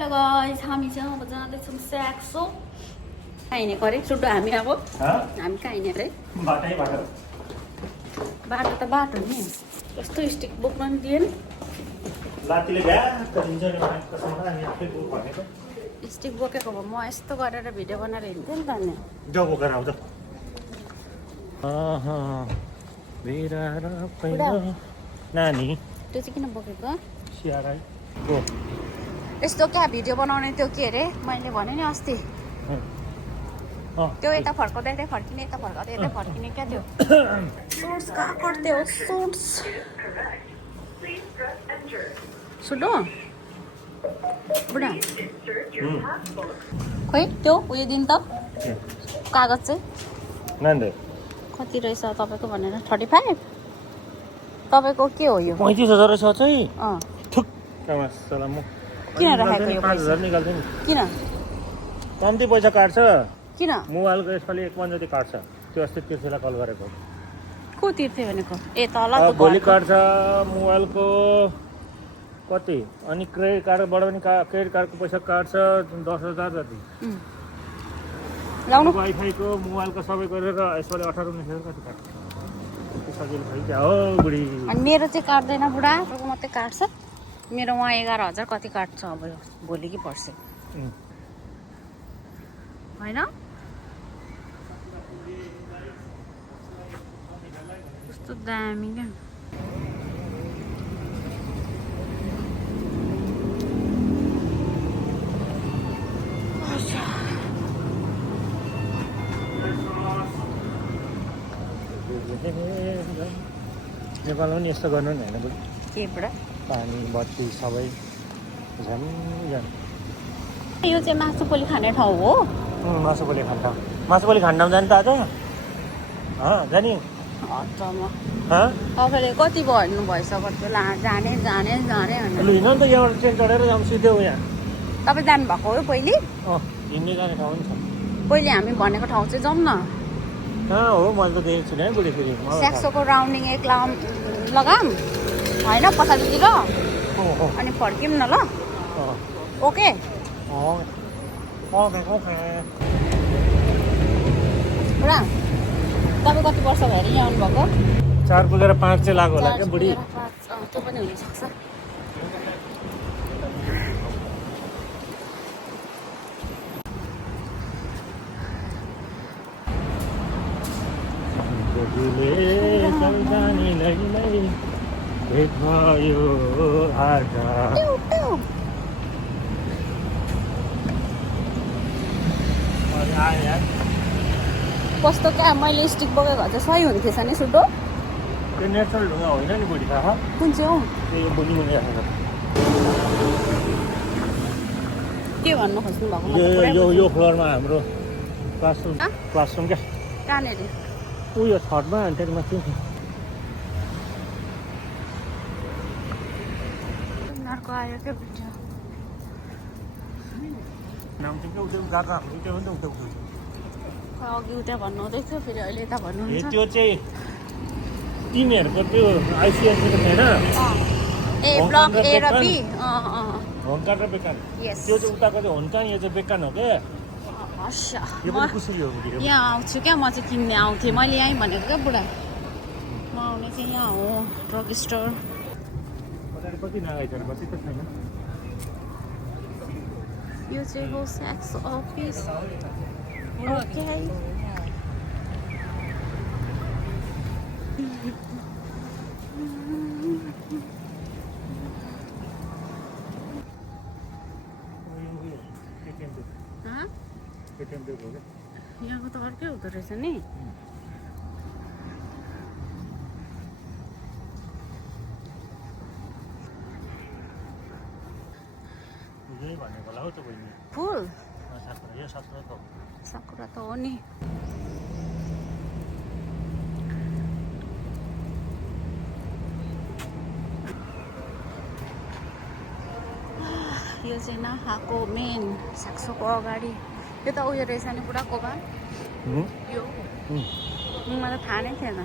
Hello guys हामी चाहिँ अब जाँदैछौँ स्याक्सो खाइने गरे सुटो हामी अब हामी खाइने रे बाटो त बाटो नि कस्तो स्टिक बोक्न नि दिएन लातीले ब्याट दिन्छ नि कसैमा हामी आफै बोक भनेको स्टिक बोकेको भए म यस्तो गरेर भिडियो बनाएर हिँड्थेँ नि त नि जाऊ बोकेर आउँछ बिरार पहिलो नानी त्यो चाहिँ किन बोकेको स्याराई यस्तो क्या भिडियो बनाउने त्यो के अरे मैले भने नि अस्ति त्यो यता फर्काउँदा यतै फर्किने यता फर्काउँदा यतै फर्किने क्या त्यो सोर्स कहाँ कट्ते हो सोर्स सुनो बुढा खोइ त्यो उयो दिन त कागज चाहिँ नान्डे कति रहेछ तपाईँको भनेर 35 तपाईँको के हो यो 35,000 रहेछ चाहिँ अँ थुक्का सलाम किन राखेको यो 5,000 निकाल्छु नि किन कम्ती पैसा काट्छ किन मोबाइलको यसपालि 1 जति काट्छ त्यो अस्ति तिर्सेलाई कल गरेको को तिर्थ्यो भनेको ए तल भोलि काट्छ मोबाइलको कति अनि क्रेडिट कार्डबाट पनि क्रेडिट कार्डको पैसा काट्छ 10,000 जति लाउनु वाइफाईको मोबाइलको सबै गरेर यसपालि 18-19,000 कति काट्छ सजिलो भयो क्या हो बुढी अनि मेरो चाहिँ काट्दैन बुढा तपाईँको मात्रै काट्छ मेरो उहाँ 11,000 कति काट्छ अब भोलि कि पर्सि होइन कस्तो दामी क्या नेपालमा पनि यस्तो गर्नु नि होइन बुढी के बुढा पानी बत्ती सबै झन् यो चाहिँ मासु पोली खाने ठाउँ हो मासु पोली खान मासु पोली खान जाने त आज जाने तपाईँले कति भन्नु भइसक्यो त्यो जाने जाने जाने लु हिँड नि त यहाँबाट ट्रेन चढेर जाउँ सिधै यहाँ तपाईँ जानुभएको हो पहिले हिँड्ने जाने ठाउँ नि छ पहिले हामी भनेको ठाउँ चाहिँ जाउँ न कहाँ हो मैले त देखेको छुइनँ है बुढी फेरि स्याक्सोको राउन्डिङ एक लगाम होइन पछाडितिर अनि फर्कियौँ न ल ओके पुरा तपाईँ कति वर्ष भएर यहाँ आउनुभएको 4 पुगेर 5 चाहिँ लाग्यो होला क्या बुढी त्यो पनि हुनसक्छ कस्तो क्या मैले स्टिक बोकेको चाहिँ सही हुन्थेछ नि सुटो त्यो नेचरल ढुङ्गा होइन नि बुढी थाहा कुन चाहिँ हौ यो बुढी मुनि राखेको के भन्नु खोज्नु भएको यो फ्लोरमा हाम्रो क्लासरुम क्या कहाँनिर उयो छतमा अनि त्यहाँदेखि माथि उनीहरूको आयो क्या भिडियो नाम चाहिँ के उठ्यो गएको हाम्रो त्यो पनि त उठ्यो अघि उता भन्नु हुँदै थियो फेरि अहिले यता भन्नुहुन्छ त्यो चाहिँ तिमीहरूको त्यो आइसिएसको थिएन ए ब्लक ए र बी होनकान र बेकान यस त्यो चाहिँ उताको चाहिँ होनकान यो चाहिँ बेकान हो क्या हस्या यो पनि कुसुली हो यहाँ आउँछु क्या म चाहिँ किन्ने आउँथेँ मैले यहीँ भनेको क्या बुढा म आउने चाहिँ यहाँ हो ड्रग स्टोर कति नआइदिएर कति त छैन यो चाहिँ हो स्याक्स अफिस ओके यहाँको त अर्कै हुँदो रहेछ नि भनेको होला हौ त बहिनी फुल यो साकुरा त हो नि यो चाहिँ नखाएको मेन स्याक्सोको अगाडि यो त उयो रहेछ नि पुरा कोबा यो मलाई थाहा नै थिएन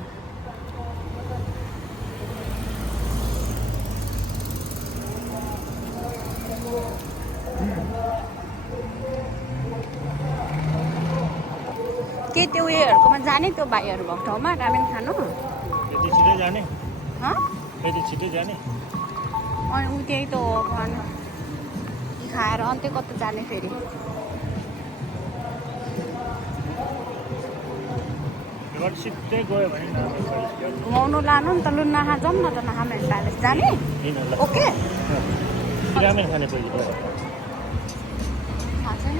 के त्यो उयोहरूकोमा जाने त्यो भाइहरू भएको ठाउँमा रामेन खानु यति छिटै जाने हँ यति छिटै जाने अनि ऊ त्यही त हो भन खाएर अन्त्य कता जाने फेरि सिधै गयो भने घुमाउनु लानु नि त लु नाहा जाउँ न त नाहामेन प्यालेस जाने ओके रामेन खाने पहिले थाहा छैन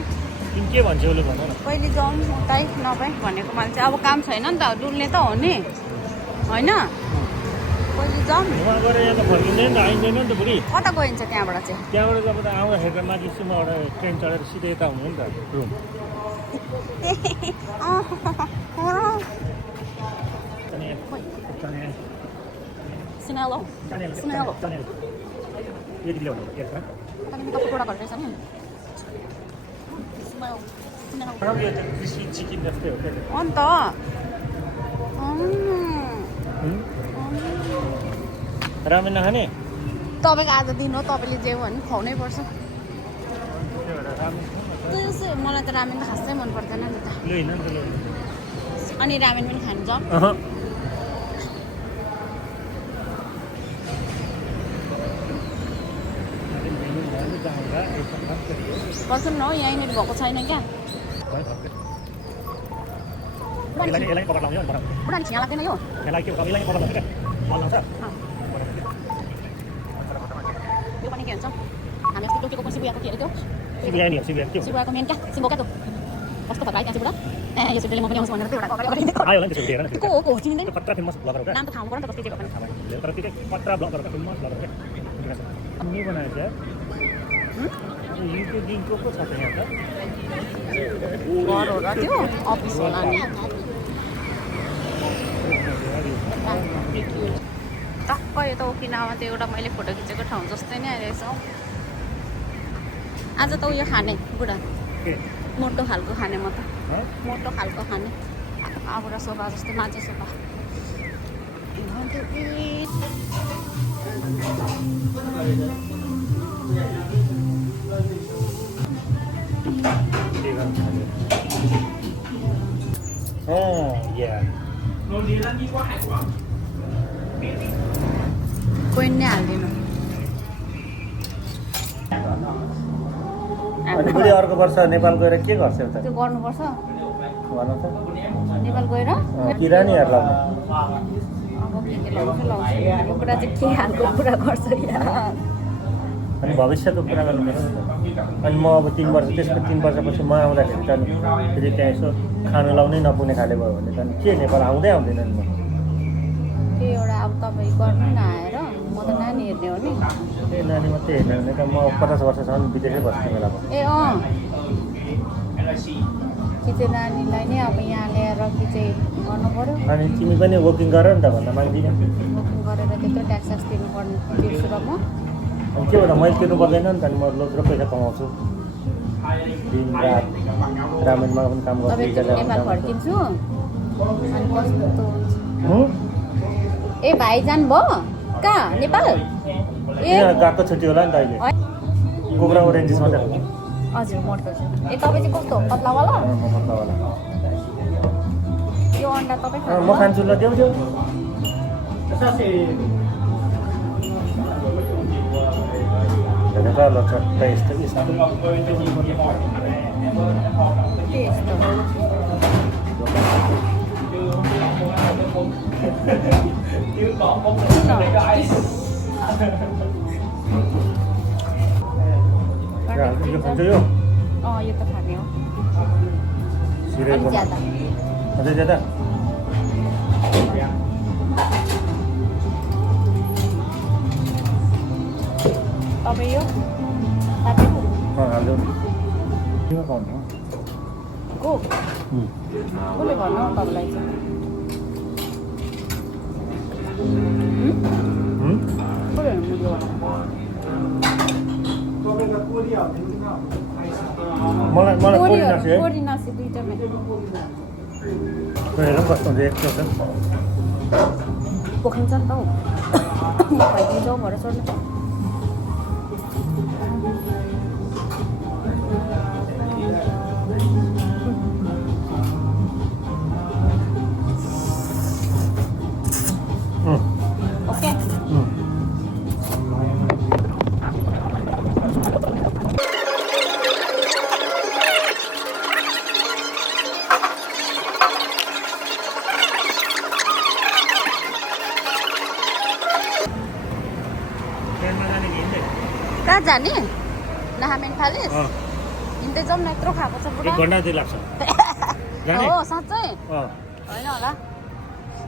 तिमी के भन्छौ उसले भन न पहिले जाउँ उतै नभए भनेको मान्छे अब काम छैन नि त डुल्ने त हो नि होइन पहिले जाउँ वहाँ गएर यहाँ त फर्किँदैन नि त आइँदैन नि त बुढी कता गइन्छ त्यहाँबाट चाहिँ त्यहाँबाट अब त आउँदाखेरि माथि एउटा ट्रेन चढेर सिधै यता हुने नि त रुम Sinelo. Sinelo. यति ल्याउनु यसमा Tadi minta pura गरेर छ नि Sinelo. Sinelo. यो त क्रिस्पी चिकन जस्तै हो क्या अन्त रामेन नखाने तपाईँको आज दिन हो तपाईँले जे भने खुवाउनै पर्छ मलाई त रामेन त खासै मन पर्दैन नि त अनि रामेन पनि खानु जाउँ बसौँ न हौ यहीँनिर भएको छैन क्या बुढाले खिया लाग्दैन यो यो पनि के भन्छ हामी अस्ति टोकेको सिबुयाको के अरे त्यो सिबुयाको मेन क्या सिम्बो क्या त्यो कस्तो खतरा त्यहाँ चाहिँ बुढा यो सिबुयाले म पनि आउँछु भनेर त्यो एउटा अगाडि गरिदिएको को हो चिनिँदैन नाम त थाहा हुनु पर्यो नि त कस्तो चाहिँ घर हो र त्यो अफिस होला नि टक्क यो त ओकिनावा त्यो एउटा मैले फोटो खिचेको ठाउँ जस्तै नै आइरहेछ हौ आज त उयो खाने बुढा मोटो खालको खाने म त मोटो खालको खाने आबुरा सोफा जस्तै मान्छे सोफा कोही नै हालिदिनु अनि अर्को वर्ष नेपाल गएर के गर्छ त त्यो गर्नुपर्छ भन त नेपाल गएर किरानीहरूलाई अब के लाउँछ यो कुरा चाहिँ के हालको कुरा गर्छ अनि भविष्यको कुरा गर्नु पर्यो अनि म अब 3 वर्ष त्यसको 3 वर्षपछि म आउँदाखेरि त फेरि त्यहाँ यसो खानु लाउनै नपुग्ने खाले भयो भने त के नेपाल आउँदै आउँदैन नि म त्यो एउटा अब तपाईँ गर्नु न आएर म त नानी हेर्ने हो नि ए नानी मात्रै हेर्ने भने त म 50 वर्षसम्म विदेशै बस्ने बेला भयो ए कि चाहिँ नानीलाई नै अब यहाँ ल्याएर कि चाहिँ गर्नु पऱ्यो अनि तिमी पनि वर्किङ गर नि त भन्न माग्दिनँ वर्किङ गरेर त्यत्रो ट्याक्स तिर्नुपर्ने तिर्छु र म अनि के भन्दा मैले तिर्नु पर्दैन नि त अनि म लोग्रो पैसा कमाउँछु दिन रात रामेनमा पनि काम गर्छु नेपाल फर्किन्छु अनि कस्तो हुन्छ ए भाइ जानुभयो कहाँ नेपाल ए गएको छुट्टी होला नि त अहिले कोब्रा ओरेन्जेसमा त हजुर मोटो छु ए तपाईँ चाहिँ कस्तो पत्लावाला पत्लावाला यो अन्डा तपाईँ म खान्छु ल देऊ देऊ ल चट्टा यस्तो यो खान्छ यो यो त खाने हो सिरेको ज्यादा अझै ज्यादा तपाईँ यो तपाईँको हाल्नु के खाउनु को कसले भन्नु हौ तपाईँलाई चाहिँ कसले मलाई कोरी नासी दुईटामै हेरौँ कस्तो हुन्छ एक छ पोखिन्छ नि त हौ फर्किन्छौ भएर सोध्नु जाने नाहामेन प्यालेस हिँड्दै जाउँ न यत्रो खाएको छ पुरा 1 घन्टा जति लाग्छ जाने हो साँच्चै होइन होला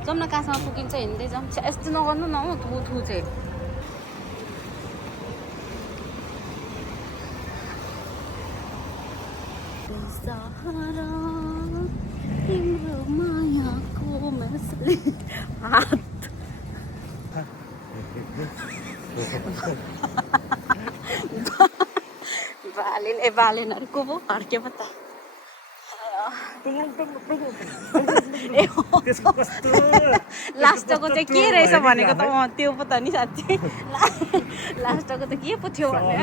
जाउँ न कहाँसम्म पुगिन्छ हिँड्दै जाउँ यस्तो नगर्नु न हौ थु थु चाहिँ सहारा तिम्रो मायाको mesle हात बालेनहरूको पो हर्के पो त लास्टको चाहिँ के रहेछ भनेको त त्यो पो त नि साँच्चै लास्टको त के पो थियो भने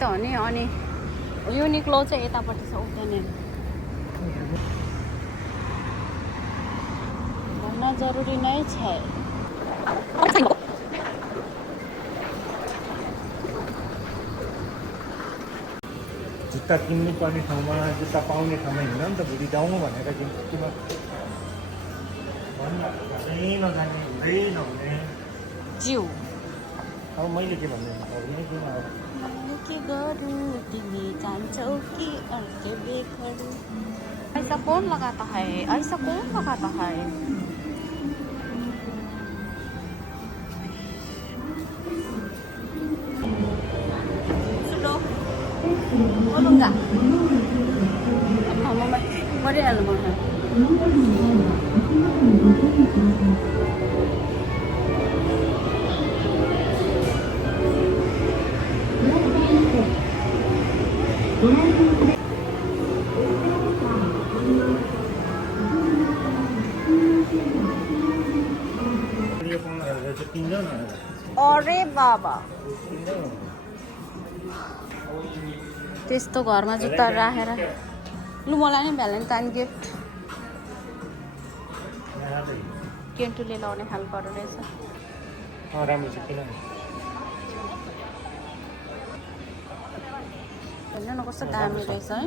त हो नि अनि युनिक्लो चाहिँ यतापट्टि छ उता भन्न जरुरी नै छ जुत्ता किन्नु पर्ने ठाउँमा जुत्ता पाउने ठाउँमा हिँड्न नि त भोलि जाउँ भनेर किमा नजाने हुँदै नहुने जिउ अब मैले के भन्नु के गरौँ तिमी जान्छौ कि अर्कै बेखरू ऐसा कौन लगाता है ऐसा कौन लगाता है Enggak. Mama mari ala mama. Ore baba. त्यस्तो घरमा जुत्ता राखेर लु मलाई नि भ्यालेन्टाइन गिफ्ट केन्टुले लाउने खालको रहेछ राम्रो छ किन हेर्नु न कस्तो दामी रहेछ है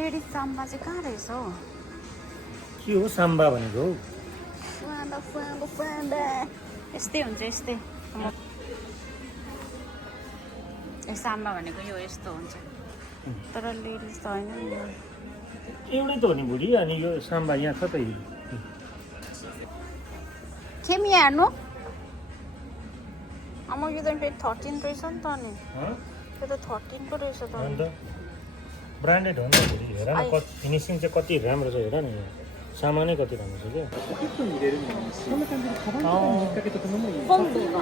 लेडिज साम्बा चाहिँ कहाँ रहेछ हौ के हो साम्बा भनेको यस्तै हुन्छ यस्तै साम्बा भनेको यो यस्तो हुन्छ तर लेडिज त होइन एउटै त हो नि बुढी अनि यो साम्बा यहाँ छ त खेमी हेर्नु अब यो त फेरि 13 रहेछ नि त अनि यो त 13 को रहेछ त ब्रान्डेड हो नि बुढी हेर न फिनिसिङ चाहिँ कति राम्रो छ हेर न सामानै कति राम्रो छ क्या 本部が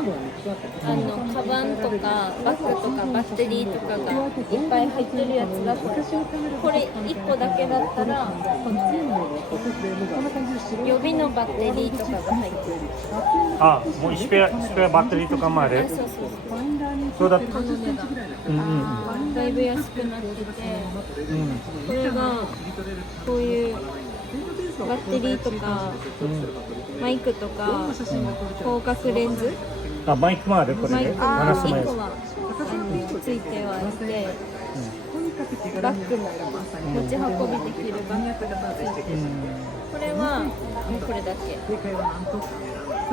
カバンとかバッグとかバッテリーとかがいっぱい入ってるやつがこれ1個だけだったらこの予備のバッテリーとかが入ってるもうスペアバッテリーとかもあるそうだったこの値段だいぶ安くなっててこれがこういうバッテリーとかマイクとか広角レンズマイクもあるこれで1個はついてはあってバッグも持ち運びできるバッグがついてるこれはもうこれだけ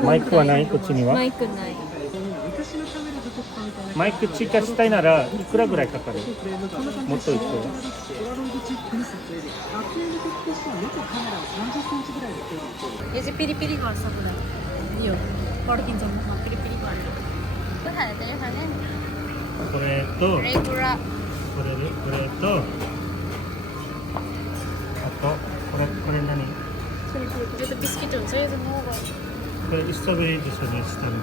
マイクはないこっちにはマイクないマイク追加したいならいくらぐらいかかるもっといくयो चाहिँ पिरिपिरी गर्छ पुरा यो पड्किन्छ मुखमा पिरिपिरी गरेर के खाने त यो खाने これとレギュラーこれとあとこれ何यो त बिस्किट हुन्छ यो त मこれストロベリーですよねスタン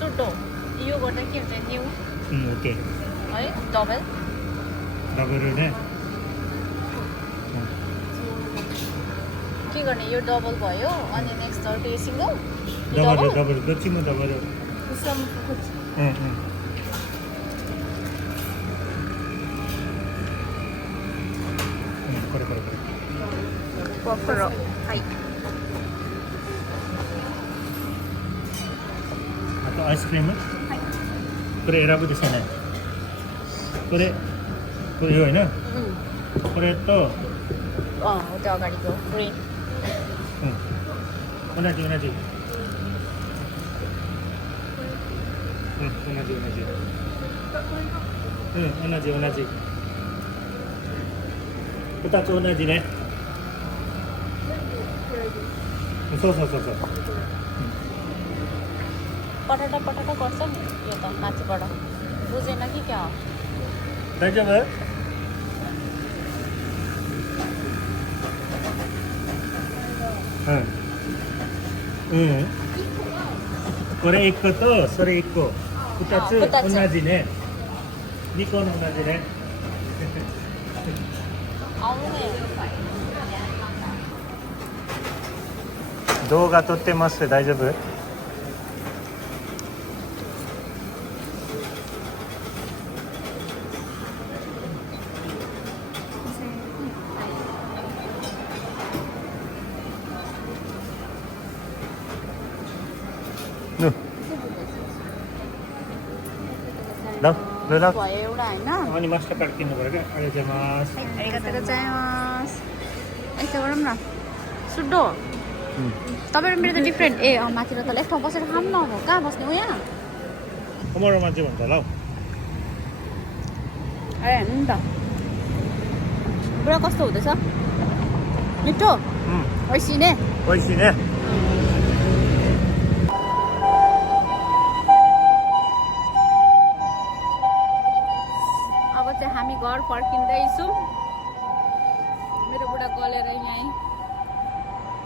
सुटो यो गर्दा के हुन्छ न्यू ओके है डबल डबल ने के गर्ने यो डबल भयो अनि नेक्स्ट अर्को यो सिंगल डबलどっちもダブルこれポプロはいあとアイスクリームはいこれ選ぶですよね。これよいな。これと、त्यो अगाडिको ग्रिन 同じ。同じ。同じ。2つ同じね。そう。पटाटा गर्छ नि यो त माथिबाट बुझेन कि क्या हो大丈夫？これ1個とそれ1個2つ同じね。2個の同じね。動画撮ってます。大丈夫？भयो एउटा होइन अनि मास्टर कार्ड किन्नु पर्यो क्या। arigatou gozaimasu यस्तो गरौँ न सुड्डो तपाईँ र मेरो त डिफ्रेन्ट माथि र त लेफ्टमा बसेर खाऊँ न अब कहाँ बस्ने हो यहाँ अमरो मान्छे भन्छ होला हौ। अरे हेर्नु नि त बुढा कस्तो हुँदैछ मिठो ओइसिने अब चाहिँ हामी घर फर्किँदैछौँ मेरो बुढा गलेर यहीँ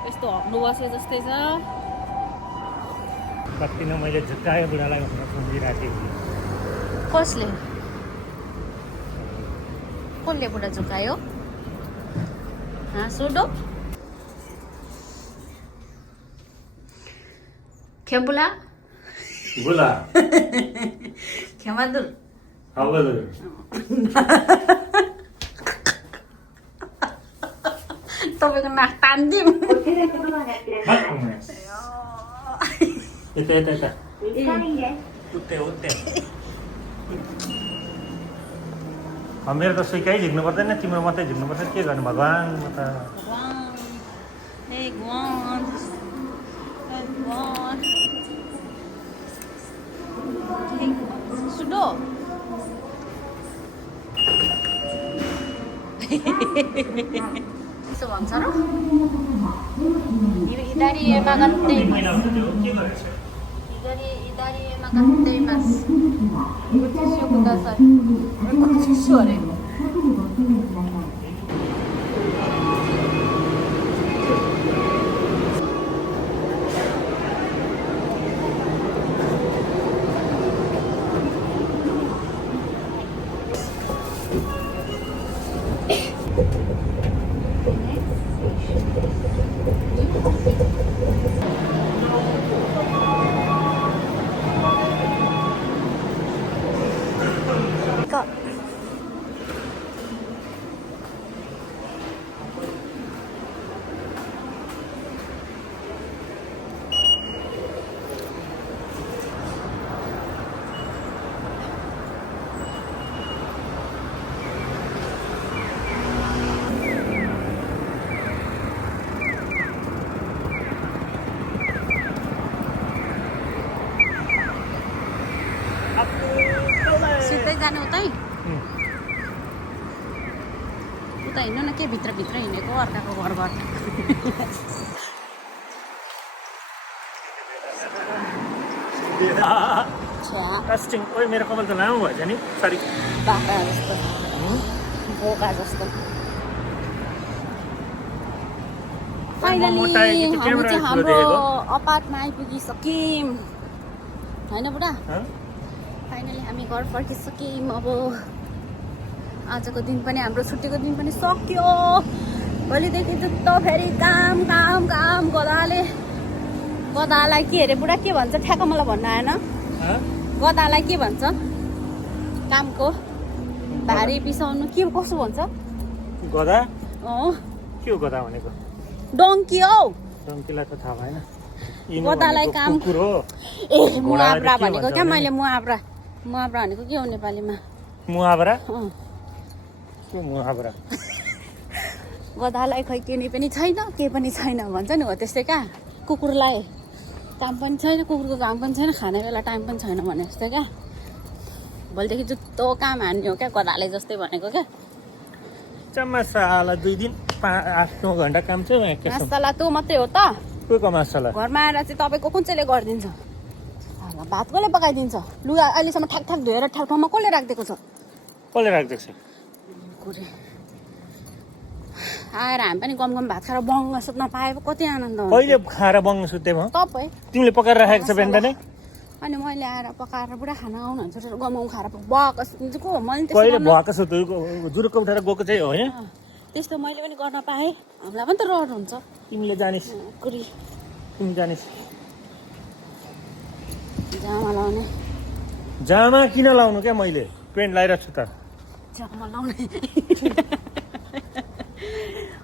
यस्तो हग्नु बसे जस्तै छ कति न मैले झुक्कायो बुढालाई भनेर सम्झिरहेको थिएँ। कसले बुढा झुकायो सुडो खेबुला बुला खेमादुर हावदुर तपाईँको नाक तान्दिम यता उत्ते मेरो त सुइकै झिक्नु पर्दैन तिम्रो मात्रै झिक्नु पर्छ के गर्नु भगवान् म त सुडो यसो भन्छ र इदारीमा गत्दै इदारीमा गत्दै मास गुचिसोको दासर गुचिसो अरे सिधै जाने उतै उता हिँड्नु न के भित्र हिँडेको अर्काको घरबाट कास्टिङ ओइ मेरो कपाल त लामो भएछ नि सरी बाख्रा जस्तो बोका जस्तो फाइनली हामी चाहिँ हाम्रो अपार्टमा आइपुगिसक्यौँ होइन बुढा फाइनली हामी घर फर्किसक्यौँ। अब आजको दिन पनि हाम्रो छुट्टीको दिन पनि सक्यो भोलिदेखि त फेरि काम गदालाई के अरे बुढा के भन्छ ठ्याक्क मलाई भन्न आएन गदालाई के भन्छ कामको भारी पिसाउनु के कसो भन्छ गदा के हो गदा भनेको डङ्की हौ डङ्कीलाई त थाहा भएन गदालाई काम कुकुर हो ए मुआब्रा भनेको क्या मैले मुआब्रा मुहावरा भनेको के हो नेपालीमा? मुहावरा अँ, के मुहावरा गधालाई खै केही पनि छैन केही पनि छैन भन्छ नि हो त्यस्तै क्या। कुकुरलाई काम पनि छैन कुकुरको काम पनि छैन खाने बेला टाइम पनि छैन भने जस्तै क्या। भोलिदेखि जुत्तो काम हान्ने हो क्या गधाले जस्तै भनेको क्या। मासाला 2 दिन 8-9 घन्टा काम चाहिँ यहाँ के छ मासला तँ मात्रै हो त? को मासाला घरमा आएर चाहिँ तपाईँको कुन चाहिँले गरिदिन्छ? भात कसले पकाइदिन्छ? लुगा अहिलेसम्म ठ्याक धोएर ठ्याक ठाउँमा कसले राखिदिएको छ? कसले राखिदिएको छ? कुरे आएर हामी पनि गम भात खाएर बङ्ग सुत्न पाए पो कति आनन्द हुन्छ। कहिले खाएर बङ्ग सुत्ते म? तपाईँ तिमीले पकाएर राखेको छ बिहान नै? अनि मैले आएर पकाएर पुरा खाना आउनु हुन्छ गमाउँ खाएर बक सुत्नु को मैले त्यस्तो कहिले गर्न- भएको सुत्नु जुरुक्क उठेर गएको चाहिँ होइन अँ, त्यस्तो मैले पनि गर्न पाएँ हामीलाई पनि त रहर हुन्छ। तिमीले जानिस् कुरी तिमी जानिस् जामा लाउने जामा किन लाउनु क्या मैले पेन्ट लगाइरहेको छु त जामा लाउने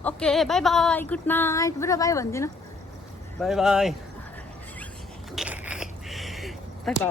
okay by by good night बुढा बाई भनिदिनु बाई बाई बाई बाई